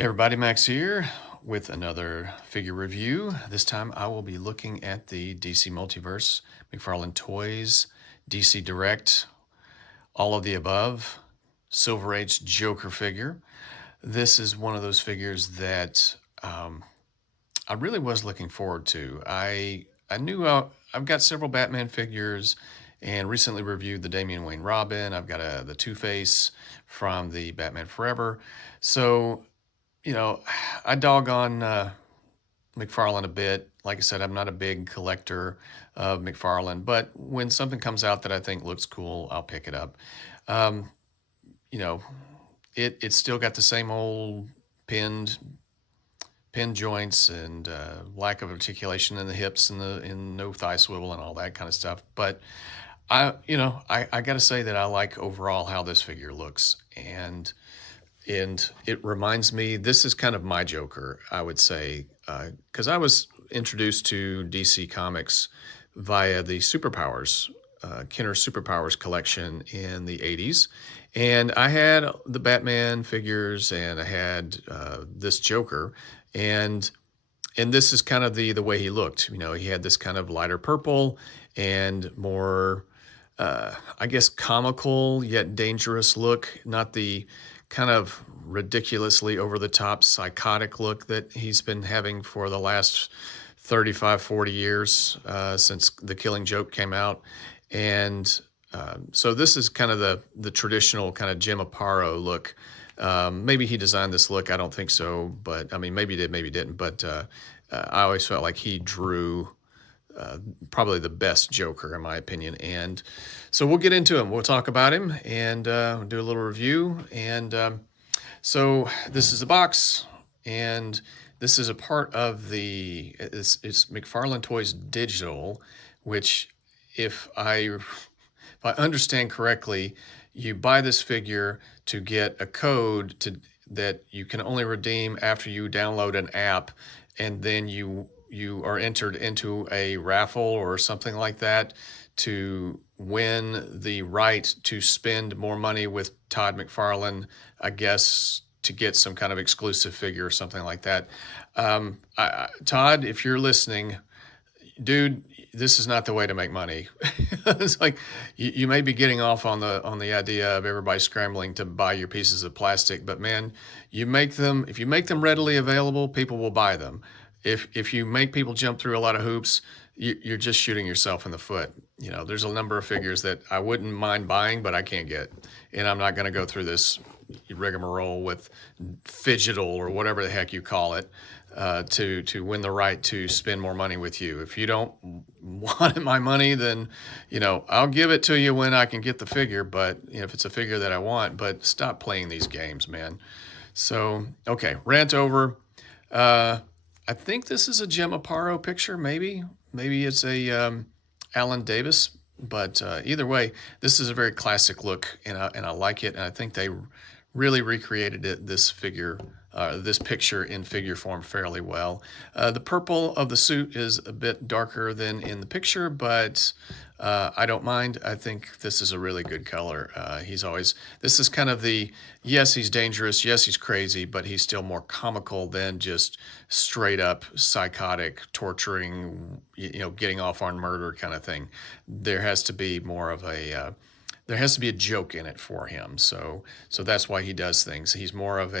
Hey everybody, Max here with another figure review. This time I will be looking at the DC Multiverse, McFarlane Toys, DC Direct, all of the above, Silver Age Joker figure. This is one of those figures that I really was looking forward to. I knew I've got several Batman figures and recently reviewed the Damian Wayne Robin. I've got the Two-Face from the Batman Forever. So I dog on McFarlane a bit. Like I said, I'm not a big collector of McFarlane, but when something comes out that I think looks cool, I'll pick it up. Um, you know, it's still got the same old pinned pin joints and lack of articulation in the hips and no thigh swivel and all that kind of stuff. But I got to say that I like overall how this figure looks, and it reminds me, this is kind of my Joker, I would say, because I was introduced to DC Comics via the Superpowers, Kenner Superpowers collection in the 80s. And I had the Batman figures and I had this Joker. And this is kind of the way he looked. He had this kind of lighter purple and more, I guess, comical yet dangerous look, not the kind of ridiculously over-the-top psychotic look that he's been having for the last 35, 40 years since The Killing Joke came out. And so this is kind of the traditional kind of Jim Aparo look. Maybe he designed this look. I don't think so, but I mean, maybe he did, maybe he didn't. But I always felt like he drew probably the best Joker, in my opinion. And so we'll get into him. We'll talk about him and do a little review. And so this is the box, and this is a part of it's McFarlane Toys Digital, which if I understand correctly, you buy this figure to get a code that you can only redeem after you download an app, and then you are entered into a raffle or something like that to win the right to spend more money with Todd McFarlane, I guess, to get some kind of exclusive figure or something like that. Todd, if you're listening, dude, this is not the way to make money. It's like you may be getting off on the idea of everybody scrambling to buy your pieces of plastic, but man, if you make them readily available, people will buy them. If you make people jump through a lot of hoops, you're just shooting yourself in the foot. There's a number of figures that I wouldn't mind buying, but I can't get, and I'm not going to go through this rigmarole with Fidgetal or whatever the heck you call it to win the right to spend more money with you. If you don't want my money, then I'll give it to you when I can get the figure. But if it's a figure that I want, but stop playing these games, man. So okay, rant over. I think this is a Jim Aparo picture. Maybe it's a Alan Davis. But either way, this is a very classic look, and I like it. And I think they really recreated this picture in figure form fairly well. The purple of the suit is a bit darker than in the picture, but I don't mind. I think this is a really good color. This is kind of yes, he's dangerous, yes, he's crazy, but he's still more comical than just straight up psychotic, torturing, getting off on murder kind of thing. There has to be more of there has to be a joke in it for him. So that's why he does things. He's more of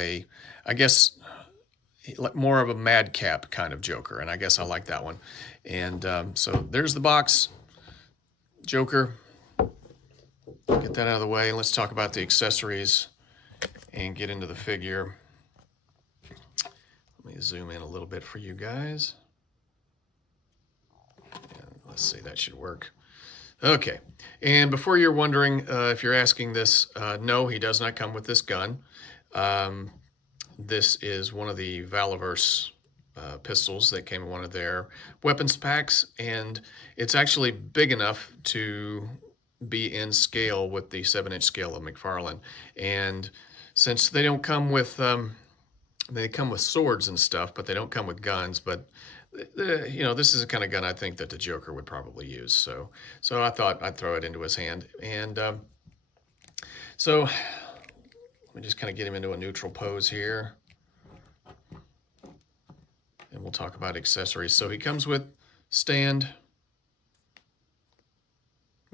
more of a madcap kind of Joker, and I guess I like that one. And so there's the box. Joker, get that out of the way. Let's talk about the accessories and get into the figure. Let me zoom in a little bit for you guys. And let's see, that should work. Okay, and before you're wondering if you're asking this, no, he does not come with this gun. This is one of the Valiverse pistols that came in one of their weapons packs, and it's actually big enough to be in scale with the 7-inch scale of McFarlane. And since they don't come with, they come with swords and stuff, but they don't come with guns. But this is the kind of gun I think that the Joker would probably use. So I thought I'd throw it into his hand. And so let me just kind of get him into a neutral pose here. and we'll talk about accessories. So he comes with stand,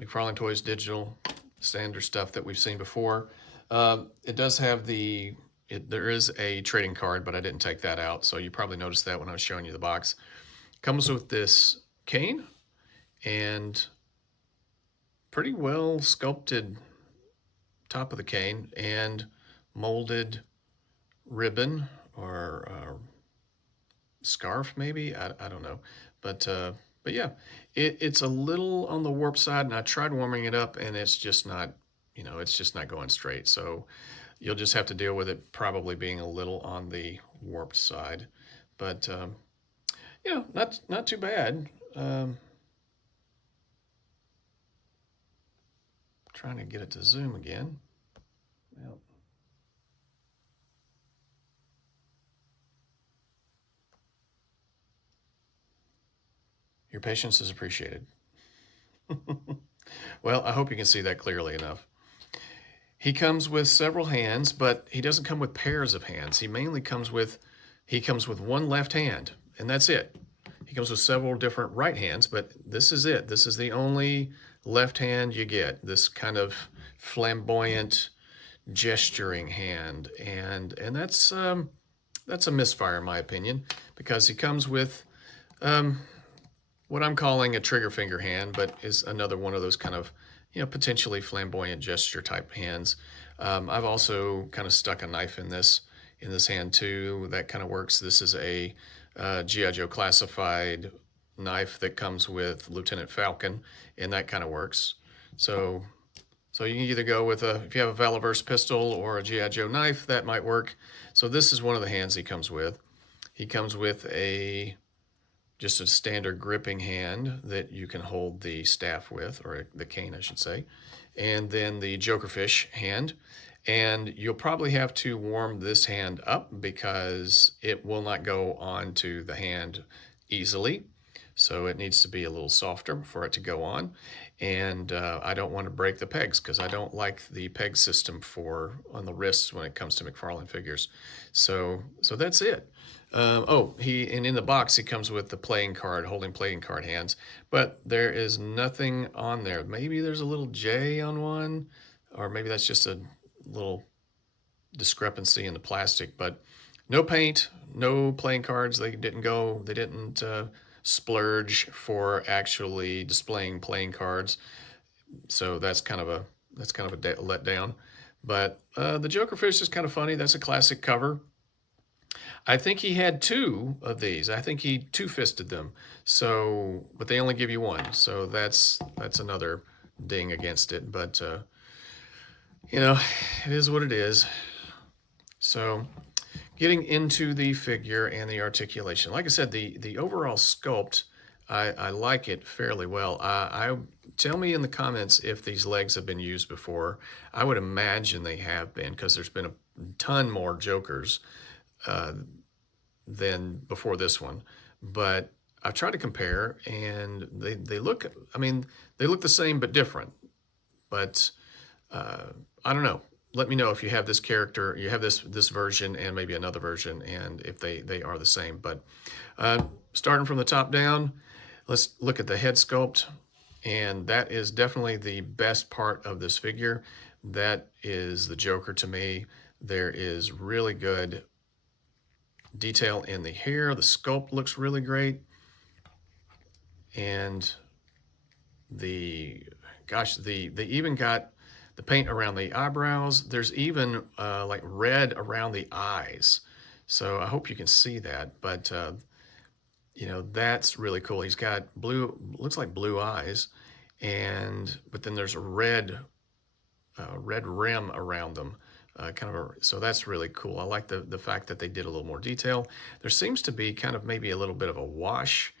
McFarlane Toys digital, standard stuff that we've seen before. It does have there is a trading card, but I didn't take that out, so you probably noticed that when I was showing you the box. Comes with this cane and pretty well sculpted top of the cane and molded ribbon or scarf maybe, I don't know, but yeah, it's a little on the warp side, and I tried warming it up and it's just not, it's just not going straight. So you'll just have to deal with it probably being a little on the warped side, but not too bad. Trying to get it to zoom again. Well, your patience is appreciated. Well, I hope you can see that clearly enough. He comes with several hands, but he doesn't come with pairs of hands. He comes with one left hand, and that's it. He comes with several different right hands, but this is it. This is the only left hand you get, this kind of flamboyant gesturing hand, and that's a misfire in my opinion, because he comes with what I'm calling a trigger finger hand, but is another one of those kind of potentially flamboyant gesture type hands. I've also kind of stuck a knife in this hand too. That kind of works. This is a G.I. Joe classified knife that comes with Lieutenant Falcon, and that kind of works. So you can either go with if you have a Valiverse pistol or a G.I. Joe knife, that might work. So this is one of the hands he comes with. He comes with just a standard gripping hand that you can hold the staff with, or the cane, I should say. And then the Jokerfish hand. And you'll probably have to warm this hand up because it will not go onto the hand easily. So it needs to be a little softer for it to go on. And I don't want to break the pegs because I don't like the peg system on the wrists when it comes to McFarlane figures. So that's it. And in the box he comes with the holding playing card hands, but there is nothing on there. Maybe there's a little J on one, or maybe that's just a little discrepancy in the plastic, but no paint, no playing cards. They didn't splurge for actually displaying playing cards. So that's kind of a letdown. But the Jokerfish is kind of funny. That's a classic cover. I think he had two of these. I think he two-fisted them. So, but they only give you one. So that's another ding against it. But it is what it is. So, getting into the figure and the articulation. Like I said, the overall sculpt, I like it fairly well. Tell me in the comments if these legs have been used before. I would imagine they have been, because there's been a ton more Jokers than before this one. But I've tried to compare, and they look the same but different. But I don't know. Let me know if you have this character, you have this version and maybe another version, and if they are the same. But starting from the top down, let's look at the head sculpt, and that is definitely the best part of this figure. That is the Joker to me. There is really good detail in the hair. The sculpt looks really great, and they even got the paint around the eyebrows. There's even like red around the eyes. So I hope you can see that, but that's really cool. He's got looks like blue eyes, but then there's a red rim around them. So that's really cool. I like the fact that they did a little more detail. There seems to be kind of maybe a little bit of a wash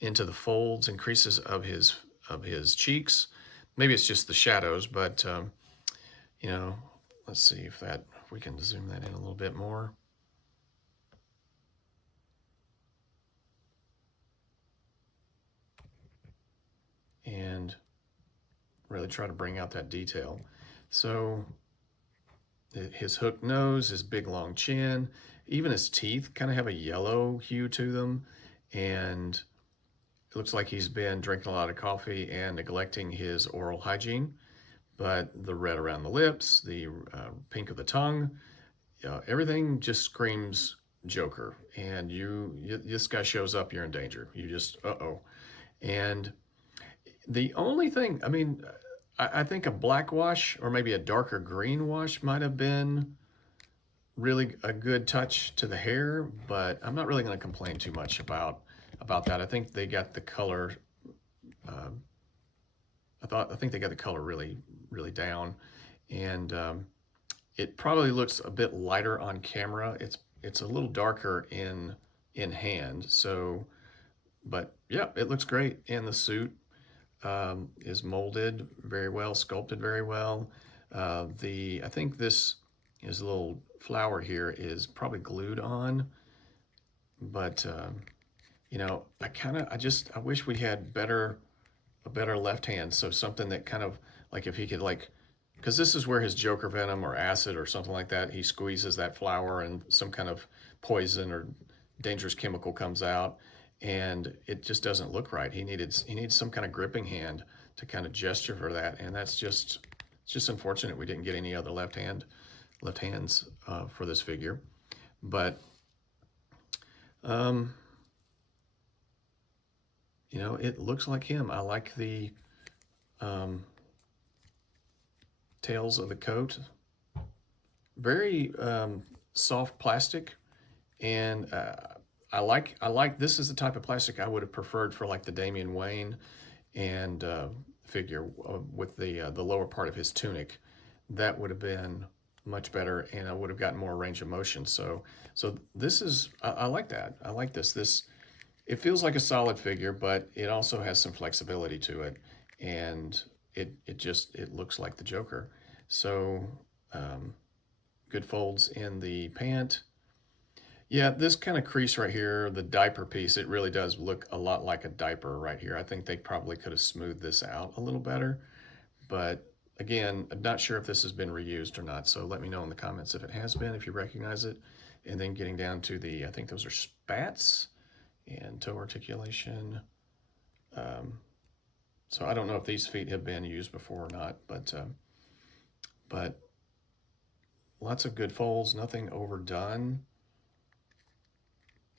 into the folds and creases of his cheeks. Maybe it's just the shadows, but let's see if we can zoom that in a little bit more. And really try to bring out that detail. So his hooked nose, his big long chin, even his teeth kind of have a yellow hue to them. And it looks like he's been drinking a lot of coffee and neglecting his oral hygiene. But the red around the lips, the pink of the tongue, everything just screams Joker. And this guy shows up, you're in danger. You just, uh-oh. And the only thing, I mean, I think a black wash or maybe a darker green wash might have been really a good touch to the hair, but I'm not really going to complain too much about that. I think they got the color. I think they got the color really down, and it probably looks a bit lighter on camera. It's a little darker in hand. So, but yeah, it looks great, and the suit is molded very well, sculpted very well. I think this his little flower here is probably glued on, but you know, I wish we had a better left hand. So something that kind of like if he could like, because this is where his Joker venom or acid or something like that, he squeezes that flower and some kind of poison or dangerous chemical comes out, and it just doesn't look right. He needs some kind of gripping hand to kind of gesture for that, and it's just unfortunate we didn't get any other left hands for this figure. But you know, it looks like him. I like the tails of the coat. Very soft plastic, and I like this is the type of plastic I would have preferred for like the Damian Wayne and figure with the lower part of his tunic. That would have been much better, and I would have gotten more range of motion. So this is I like that. I like this. It feels like a solid figure, but it also has some flexibility to it, and it looks like the Joker. So good folds in the pant. Yeah, this kind of crease right here, the diaper piece, it really does look a lot like a diaper right here. I think they probably could have smoothed this out a little better, but again, I'm not sure if this has been reused or not, so let me know in the comments if it has been, if you recognize it. And then getting down to the, I think those are spats and toe articulation. So I don't know if these feet have been used before or not, but lots of good folds, nothing overdone.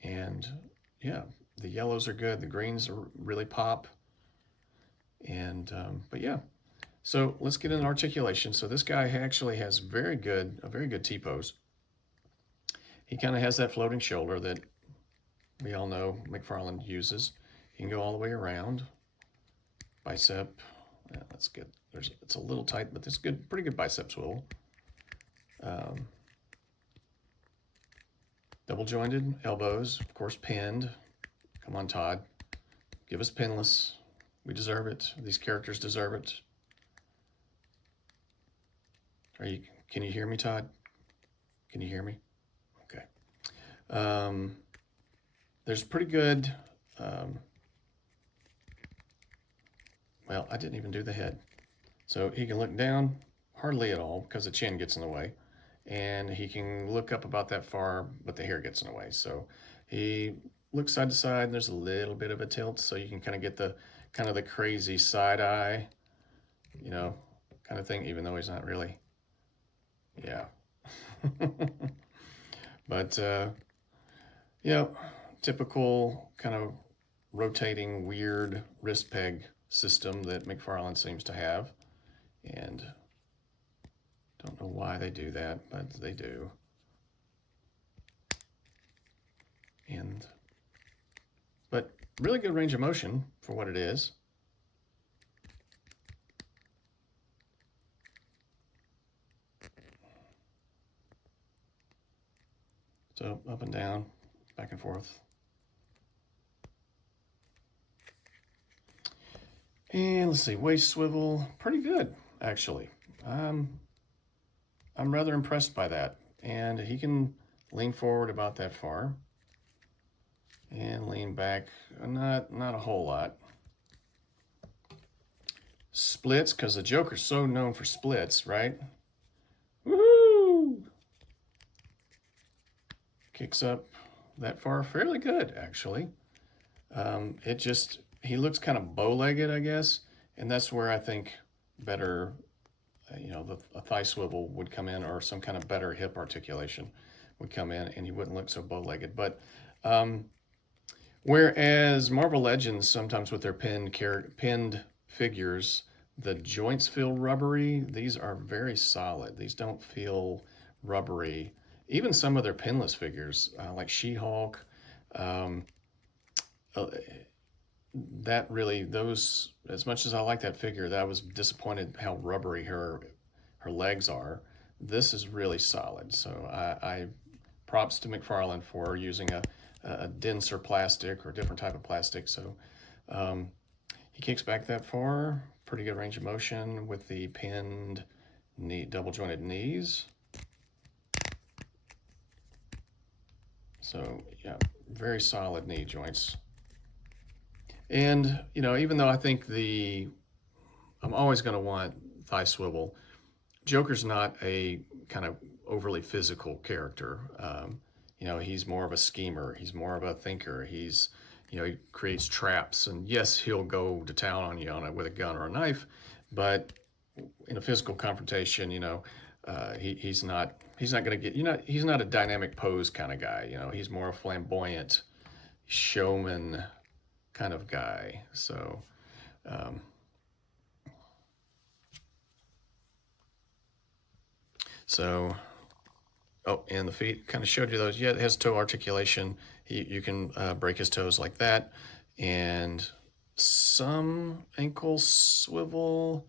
And yeah, the yellows are good, the greens are really pop. And but yeah, so let's get into articulation. So this guy actually has a very good T-pose. He kind of has that floating shoulder that we all know McFarlane uses. He can go all the way around. Bicep, yeah, that's good. It's a little tight, but it's good, pretty good bicep swivel. Double jointed elbows, of course, pinned. Come on, Todd. Give us pinless. We deserve it. These characters deserve it. Can you hear me, Todd? Can you hear me? Okay. There's pretty good, well, I didn't even do the head. So he can look down hardly at all because the chin gets in the way. And he can look up about that far, but the hair gets in the way. So he looks side to side, and there's a little bit of a tilt, so you can kind of get the crazy side eye, you know, kind of thing, even though he's not really, yeah. But, yeah, typical kind of rotating weird wrist peg system that McFarlane seems to have. And don't know why they do that, but they do. But really good range of motion for what it is. So up and down, back and forth. And let's see, waist swivel, pretty good, actually. I'm rather impressed by that. And he can lean forward about that far. And lean back, not a whole lot. Splits, because the Joker's so known for splits, right? Woohoo! kicks up that far fairly good, actually. He looks kind of bow-legged, I guess, and that's where I think better, a thigh swivel would come in, or some kind of better hip articulation would come in, and he wouldn't look so bow-legged. But whereas Marvel Legends, sometimes with their pinned figures, the joints feel rubbery. These are very solid. These don't feel rubbery. Even some of their pinless figures, like She-Hulk, that really, those, as much as I like that figure, I was disappointed how rubbery her legs are. This is really solid. So I props to McFarlane for using a denser plastic or a different type of plastic. So he kicks back that far, pretty good range of motion with the pinned knee, double jointed knees. So yeah, very solid knee joints. And, even though I think I'm always going to want thigh swivel, Joker's not a kind of overly physical character. He's more of a schemer. He's more of a thinker. He creates traps. And yes, he'll go to town on you with a gun or a knife, but in a physical confrontation, he's not going to get, he's not a dynamic pose kind of guy. He's more a flamboyant showman kind of guy. So and the feet, kind of showed you those. Yeah, it has toe articulation. You can break his toes like that, and some ankle swivel,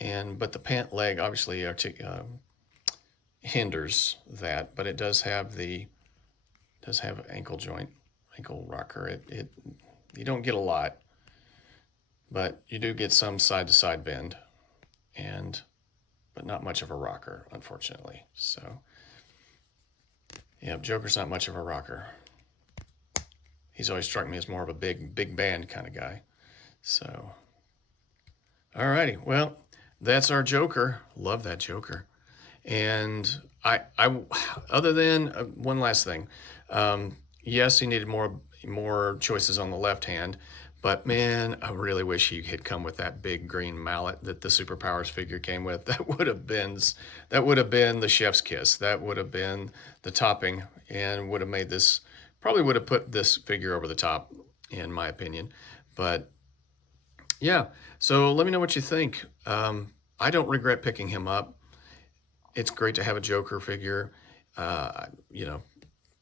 but the pant leg obviously hinders that, but it does have ankle rocker. You don't get a lot, but you do get some side to side bend, but not much of a rocker, unfortunately. So yeah, Joker's not much of a rocker. He's always struck me as more of a big band kind of guy. So alrighty, well, that's our Joker. Love that Joker. And I other than one last thing, yes, he needed more choices on the left hand, but man, I really wish he had come with that big green mallet that the Superpowers figure came with. That would have been the chef's kiss. That would have been the topping, and would have put this figure over the top, in my opinion. But yeah, so let me know what you think. I don't regret picking him up. It's great to have a Joker figure.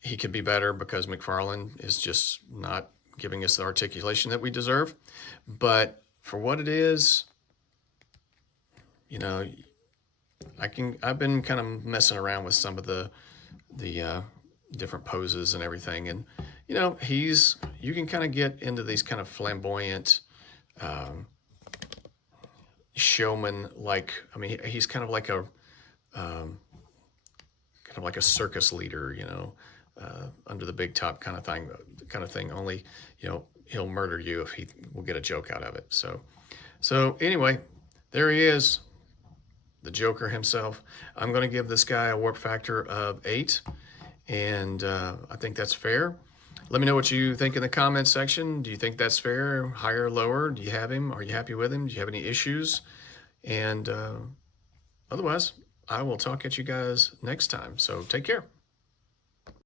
He could be better because McFarlane is just not giving us the articulation that we deserve. But for what it is, I've been kind of messing around with some of the different poses and everything, and you can kind of get into these kind of flamboyant showman, he's kind of like a circus leader, under the big top kind of thing. Only, he'll murder you if he will get a joke out of it. So anyway, there he is, the Joker himself. I'm going to give this guy a warp factor of 8, and I think that's fair. Let me know what you think in the comments section. Do you think that's fair, higher or lower? Do you have him? Are you happy with him? Do you have any issues? And otherwise, I will talk at you guys next time. So take care.